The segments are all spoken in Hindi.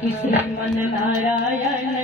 श्रीमन नारायण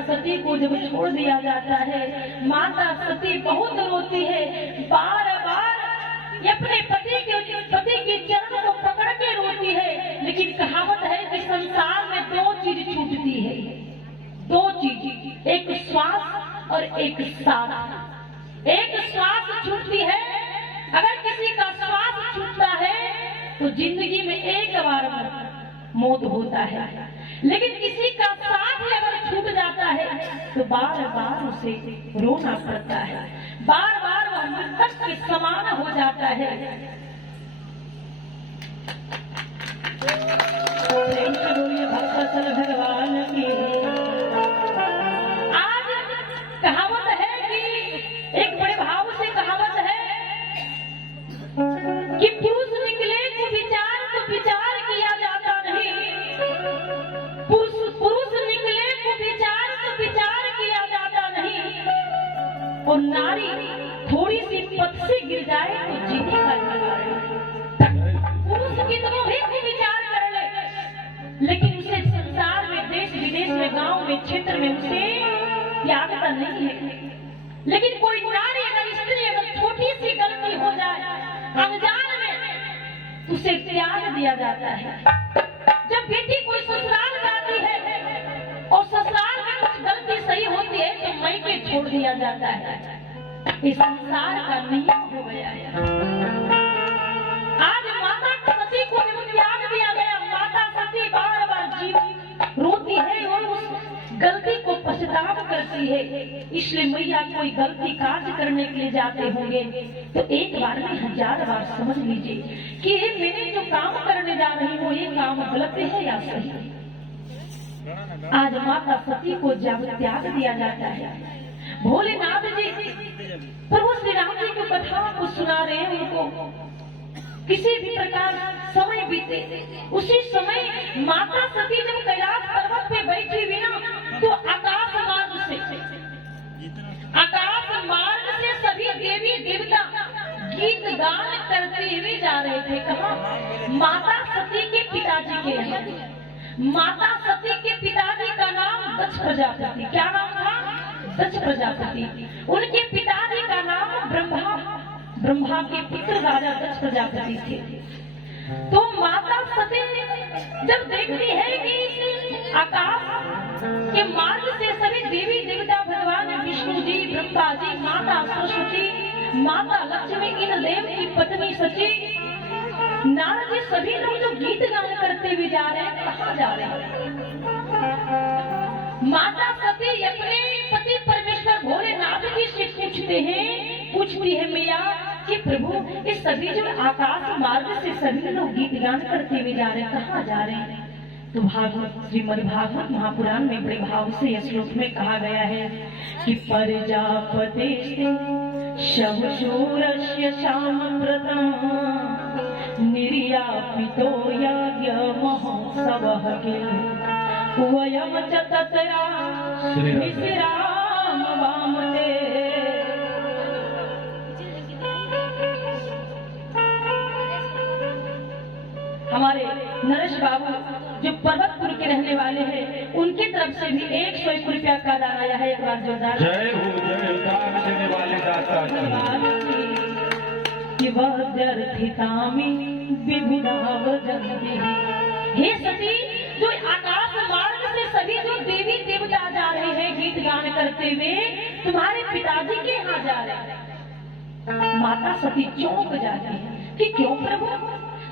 सती को जब छोड़ दिया जाता है, माता सती बहुत रोती है, बार बार अपने पति के चरण को पकड़ के रोती है। लेकिन कहावत है कि संसार में दो चीज छूटती है, दो चीज, एक श्वास और एक साथ। एक श्वास छूटती है, अगर किसी का श्वास छूटता है तो जिंदगी में एक बार मौत होता है, लेकिन किसी का साथ ही अगर छूट जाता है तो बार बार उसे रोना पड़ता है, बार बार वह मृतक के समान हो जाता है। भक्तवत्सल भगवान की आज कहावत है कि एक बड़े भाव से कहावत है कि पुरुष निकले तो विचार किया जाता नहीं, पुरुष निकले तो विचार किया जाता नहीं, और नारी थोड़ी सी पथ से गिर जाए तो जीने का अधिकार है। पुरुष कितनों भी विचार कर ले, लेकिन उसे संसार में, देश विदेश में, गांव में, क्षेत्र में उसे त्यागता नहीं है। लेकिन कोई नारी अगर स्त्री अगर छोटी सी गलती हो जाए अनजान में, उसे त्याग दिया जाता है। जब बेटी कोई ससुराल जाती है और ससुराल में कुछ गलती सही होती है तो मायके छोड़ दिया जाता है। इस संसार का नियम हो गया है। आज माता सती को त्याग दिया गया, माता सती बार बार रोती है और उस गलती को पछतावा करती है। इसलिए मैया कोई गलती कार्य करने के लिए जाते होंगे तो एक बार में 1000 बार समझ लीजिए कि मैंने जो काम करने जा रही हूँ ये काम गलत है या सही। आज माता सती को जब त्याग दिया जाता है, भोलेनाथ जी प्रभु श्री राम जी की कथा को सुना रहे हैं, उनको किसी भी प्रकार समय बीते, उसी समय माता सती जब कैलाश पर्वत पे बैठी हुई ना तो आकाश मार्ग से सभी देवी देवता गीत गान करते हुए जा रहे थे। कहा? माता सती के पिताजी के यहाँ। माता सती के पिताजी का नाम दक्ष प्रजापति। क्या नाम था? दक्ष प्रजापति। उनके पिताजी का नाम ब्रह्मा ब्रह्मा के पुत्र राजा दक्ष प्रजापति थे। तो माता सती जब देखती है कि आकाश के मार्ग से सभी देवी देवता, भगवान विष्णु जी, ब्रह्मा जी, माता सरस्वती, माता लक्ष्मी, इंद्रदेव की पत्नी सची, नारद जी, सभी लोग जो गीत गान करते हुए जा रहे हैं, कहाँ जा रहे हैं? माता सती अपने पति परमेश्वर भोलेनाथ जी से पूछती है मैया कि प्रभु ये सभी जो आकाश मार्ग से सभी लोग गीत गान करते हुए जा रहे हैं, कहाँ जा रहे हैं? तो भागवत, श्रीमद् भागवत महापुराण में बड़े भाव से इस श्लोक में कहा गया है कि प्रजापते शवशूरस्य श्यामव्रतं निर्यापितो यज्ञ महोत्सवः वयं च तत्रा श्रीराम वामते। हमारे नरेश बाबू जो पर्वतपुर के रहने वाले हैं, उनकी तरफ से भी 101 रुपया का दान आया है। एक बार जोरदार जय हो, जय हो। दान देने वाले दाता हे सती, जो आकाश मार्ग से सभी जो देवी देवता जा रहे हैं गीत गान करते हुए, तुम्हारे पिताजी के यहाँ जा रहे हैं। माता सती चौंक जाती है कि क्यों प्रभु,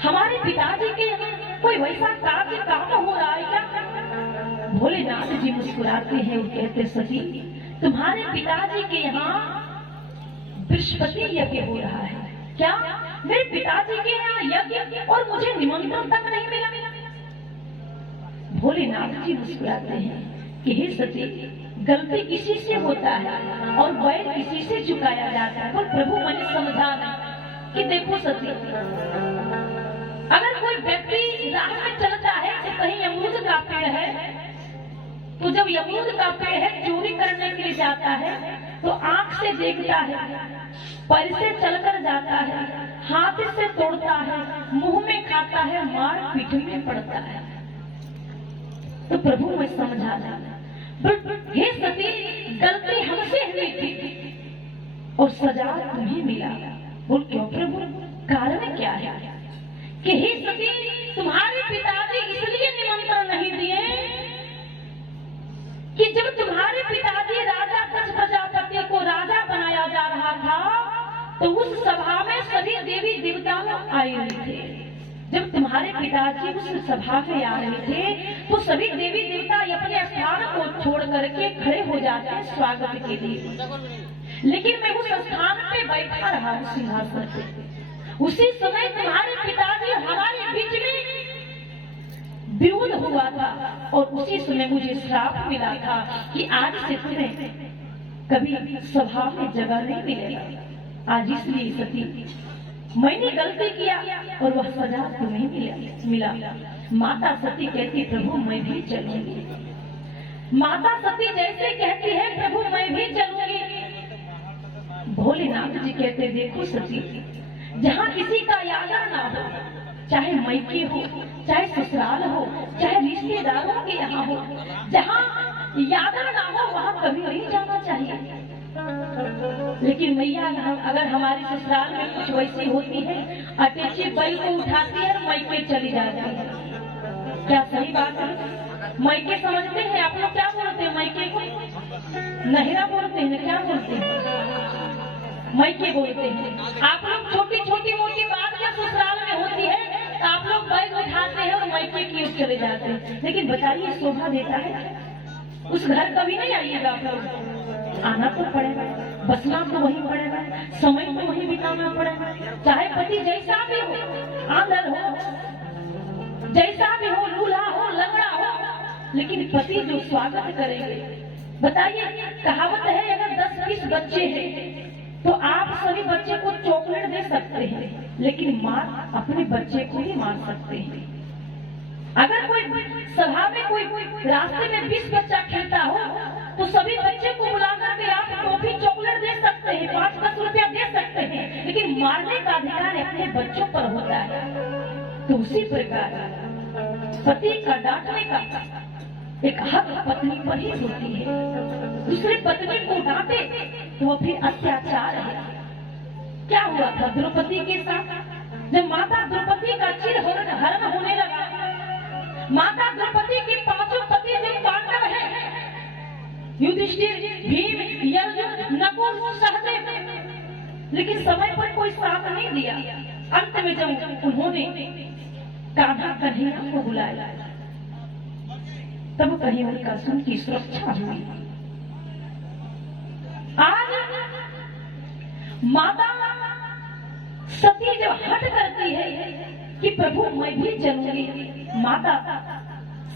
हमारे पिताजी के यहाँ कोई वैसा कार्य काम हो रहा है क्या? भोलेनाथ जी मुस्कुराते हैं और कहते सती, तुम्हारे पिताजी के यहाँ बृहस्पति यज्ञ हो रहा है। क्या मेरे पिताजी के यहाँ यज्ञ और मुझे निमंत्रण तक नहीं मिला? भोलेनाथ जी मुस्कुराते हैं कि हे सती, गलती किसी से होता है और बैर किसी से झुकाया जाता है। पर प्रभु मैंने समझा नहीं कि देखो सती, अगर कोई व्यक्ति राह में चलता है तो कहीं अमरूद का पेड़ है, तो जब अमरूद का पेड़ है चोरी करने के लिए जाता है तो आंख से देखता है, पैर से चलकर जाता है, हाथ से तोड़ता है, मुंह में खाता है, मार पीठ में पड़ता है। तो प्रभु मैं समझा हे सती, गलती हमसे हुई थी और सजा तुम्हें मिला। बोल क्यों प्रभु, कारण क्या है? कि हे सती, तुम्हारे पिताजी इसलिए निमंत्रण नहीं दिए कि जब तुम्हारे पिताजी राजा दक्ष प्रजापति को राजा बनाया जा रहा था तो उस सभा में सभी देवी देवता आए हुए थे। जब तुम्हारे पिताजी उस सभा में आ रहे थे तो सभी देवी देवता अपने स्थान को छोड़ करके खड़े हो जाते हैं स्वागत के लिए। लेकिन मैं उस स्थान पे बैठा रहा हूँ सिंहासन पे। उसी समय तुम्हारे पिताजी हमारे बीच में विरोध हुआ था और उसी समय मुझे श्राप मिला था कि आज से तुम्हें कभी सभा में जगह नहीं मिलेगा। आज इसलिए सती मैंने गलती किया और वह सजा तुम्हें मिला। माता सती कहती प्रभु मैं भी चलूंगी। माता सती जैसे कहती है प्रभु मैं भी चलूंगी, भोलेनाथ जी कहते देखो सती, जहाँ किसी का यादा ना हो, चाहे मैके हो, चाहे ससुराल हो, चाहे रिश्तेदारों के यहाँ हो, जहाँ यादा ना हो वहाँ कभी नहीं जाना चाहिए। लेकिन मैया अगर हमारे ससुराल में कुछ वैसी होती है, अटैची बैल को उठाती है और मैके चली जाती है। क्या सही बात है? मैके समझते हैं आप लोग? क्या बोलते हैं मैके को? नहरा बोलते हैं, क्या बोलते हैं? मैके बोलते हैं। आप लोग छोटी छोटी मोटी बात जब ससुराल में होती है तो आप लोग बैग उठाते हैं और मैके की ओर चले जाते हैं। लेकिन बताइए शोभा देता है? उस घर कभी नहीं आइएगा आप लोग, आना तो पड़ेगा, बसना तो वही पड़ेगा, समय तो वही बिताना पड़ेगा। चाहे पति जैसा भी हो, आंधर हो, जैसा भी हो, लूल्हा हो, लंगड़ा हो, लेकिन पति जो स्वागत करेंगे। बताइए कहावत है अगर 10-20 बच्चे हैं तो आप सभी बच्चे को चॉकलेट दे सकते हैं, लेकिन माँ अपने बच्चे को ही मार सकते हैं। अगर कोई सभा में कोई रास्ते में 20 बच्चा खेलता हो तो सभी बच्चे को बुलाकर के आप टॉफी चॉकलेट दे सकते हैं, 5-10 रुपया दे सकते हैं, लेकिन मारने का अधिकार अपने बच्चों पर होता है। तो उसी प्रकार पति का डांटने का एक हक पत्नी पर ही होती है। दूसरे पत्नी को डांटे तो वह फिर अत्याचार है। क्या हुआ था द्रौपदी के साथ? जब माता द्रौपदी का चिर हरण होने लगा, माता द्रौपदी के पांचों पति जो पांडव हैं, युधिष्ठिर, भीम, अर्जुन, नकुल, सहदेव, लेकिन समय पर कोई साथ नहीं दिया। अंत में जब उन्होंने कान्हा कन्हैया को बुलाया, तब कहीं उनका सुन की सुरक्षा हुई। आज माता सती जब हट करती है कि प्रभु मैं भी चलूंगी, माता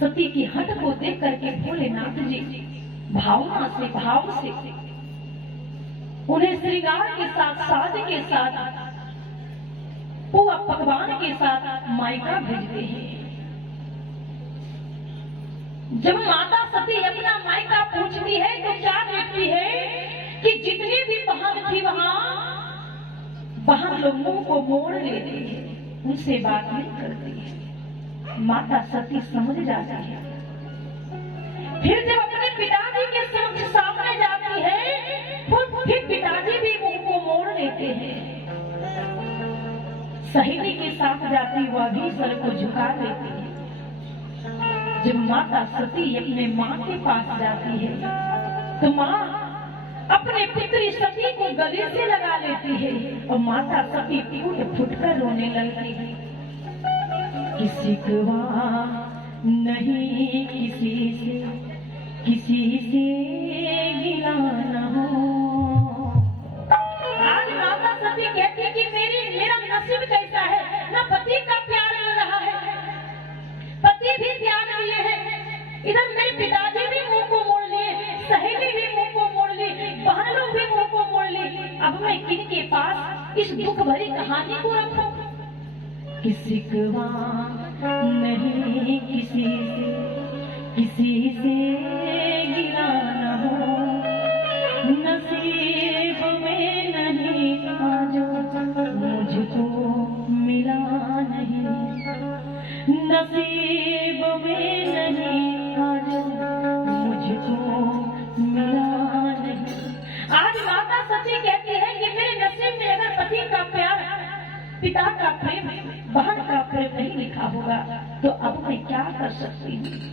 सती की हट को देख करके भोलेनाथ जी भावना से, भाव से उन्हें श्रृंगार के साथ, साज के साथ, पुआ पकवान के साथ मायका भेजते हैं। जब माता सती अपना मायका पूछती है तो क्या देखती है कि जितनी भी बहन थी वहां बहन लोग मुंह को मोड़ लेती है, उनसे बात नहीं करती है। माता सती समझ जाती है। फिर जब अपने पिताजी के समक्ष सामने जाती है, फिर पिताजी भी मुंह को मोड़ लेते हैं। सहेली के साथ जाती वह भी सर को झुका देती है। जब माता सती अपने माँ के पास जाती है तो माँ अपने पुत्री सती को गले से लगा लेती है और माता सती फूट फूट कर रोने लगती है। किसी को नहीं किसी से गिला न हो। आज माता सती कहती कि मेरा नसीब कैसा है, न पति का प्यार मिल रहा है, पति भी त्याग दिए हैं, इधर मेरे पिताजी भी मुंह को मोड़ लिए, सहेली भी मुंह को मोड़ ली, बहन लोग भी मुंह को मोड़ ली। अब मैं किनके पास इस दुख भरी कहानी को रखूं? किसी को नहीं किसी से गिरा न हो, नसीब में नहीं जो मुझको मिला नहीं, नसीब में नहीं जो मुझको मिला नहीं। आज माता सती कहती है कि मेरे नसीब में अगर पति का प्यार, पिता का प्रेम, बहन का प्रेम नहीं लिखा होगा तो अब मैं क्या कर सकती हूँ?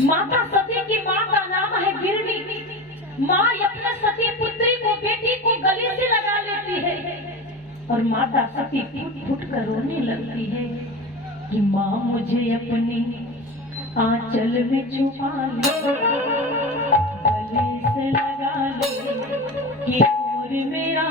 माता सती की माँ का नाम है गिरनी। माँ अपने सती पुत्री को, बेटी को गले से लगा लेती है और माता सती फुट फुट कर रोने लगती है कि माँ मुझे अपनी आंचल में छुपा ले, गले से लगा ले कि और मेरा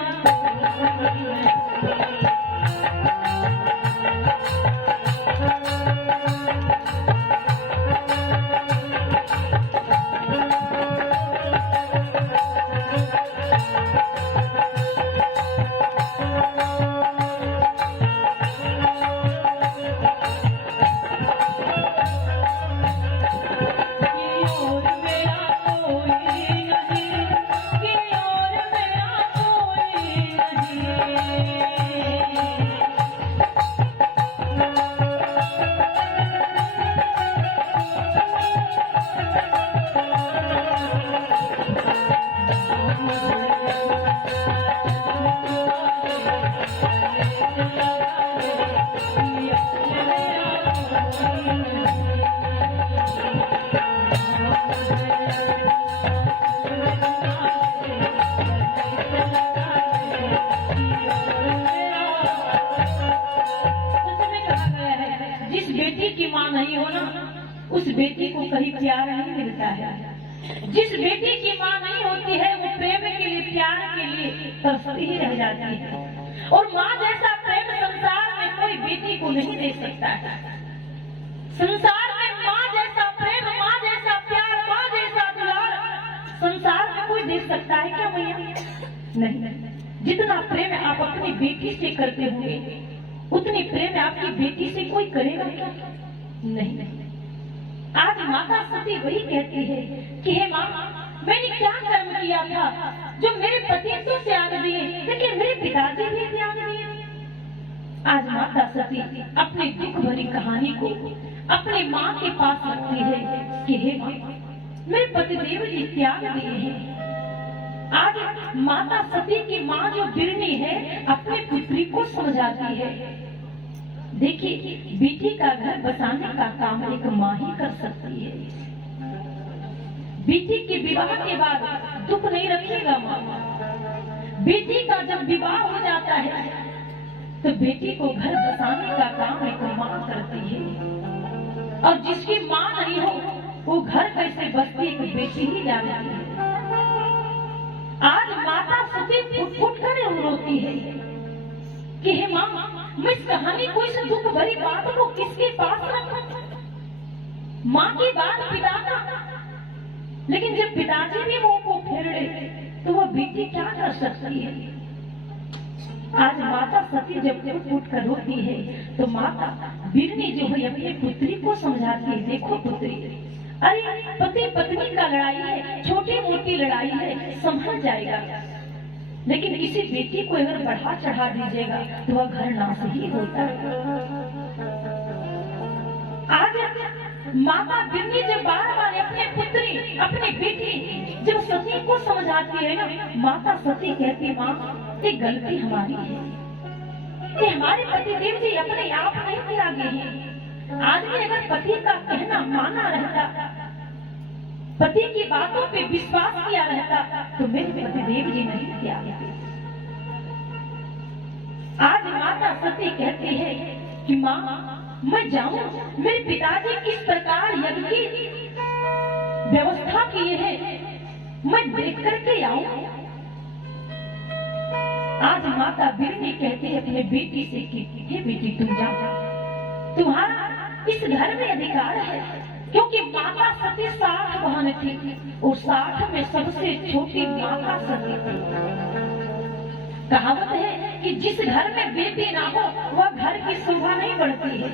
उस बेटी को कहीं प्यार नहीं मिलता है। जिस बेटी की माँ नहीं होती है वो प्रेम के लिए, प्यार के लिए तरसती ही रह जाती है। और माँ जैसा प्रेम संसार में कोई बेटी को नहीं दे सकता है। संसार में माँ जैसा प्रेम, माँ जैसा प्यार, माँ जैसा दुलार संसार में कोई दे सकता है क्या भैया? नहीं। जितना प्रेम आप अपनी बेटी से करते होंगे उतनी प्रेम आपकी बेटी से कोई करेगा क्या? नहीं। आज माता सती वही कहती है कि हे माँ, मैंने क्या कर्म किया था जो मेरे पति तो त्याग दिए, लेकिन मेरे पिताजी भी त्याग दिए। आज माता सती अपनी दुख भरी कहानी को अपनी माँ के पास रखती है कि हे माँ, मेरे पतिदेव जी त्याग दिए हैं, आज माता सती की माँ जो बिरनी है अपनी पुत्री को समझाती है। देखिए, बेटी का घर बसाने का काम एक माँ ही कर सकती है। बेटी के विवाह के बाद दुख नहीं रखेगा माँ। बेटी का जब विवाह हो जाता है तो बेटी को घर बसाने का काम एक माँ करती है। और जिसकी माँ नहीं हो वो घर कैसे बसती, एक बेटी ही जानती है। आज माता सती फुट कर रोती है कि हे माँ, मैं इस कहानी को, इस दुख भरी बात को किसके पास रखूं? माँ की बात पिता का, लेकिन जब पिताजी भी मुंह को फेर ले तो वह बेटी क्या कर सकती है? आज माता सती जब फुट कर रोती है तो माता बिरनी जो है अपनी पुत्री को समझाती है, देखो पुत्री, अरे पति पत्नी का लड़ाई है, छोटी मोटी लड़ाई है, संभल जाएगा। लेकिन किसी बेटी को अगर बढ़ा चढ़ा दीजिएगा तो वह घर नाश ही होता है। आज माता बिरनी जब बार बार अपने पुत्री, अपनी बेटी जब सती को समझाती है ना, माता सती कहती, माँ ये गलती हमारी है, ये हमारे पतिदेव जी अपने आप नहीं त्यागे हैं। आज भी अगर पति का कहना माना रहता, पति की बातों पे विश्वास किया रहता तो मेरे पतिदेव जी नहीं त्यागे। आज माता सती कहती है कि माँ मैं जाऊं, मेरे पिताजी किस प्रकार यज्ञ की व्यवस्था किए हैं मैं देख करके आऊं। आज माता बिरनी कहती है अपने बेटी से कि हे बेटी तुम जाओ, तुम्हारा इस घर में अधिकार है, क्योंकि माता सती 60 बहन थी और 60 में सबसे छोटी माता सती थी। कहावत है कि जिस घर में बेटी ना हो वह घर की शोभा नहीं बढ़ती है।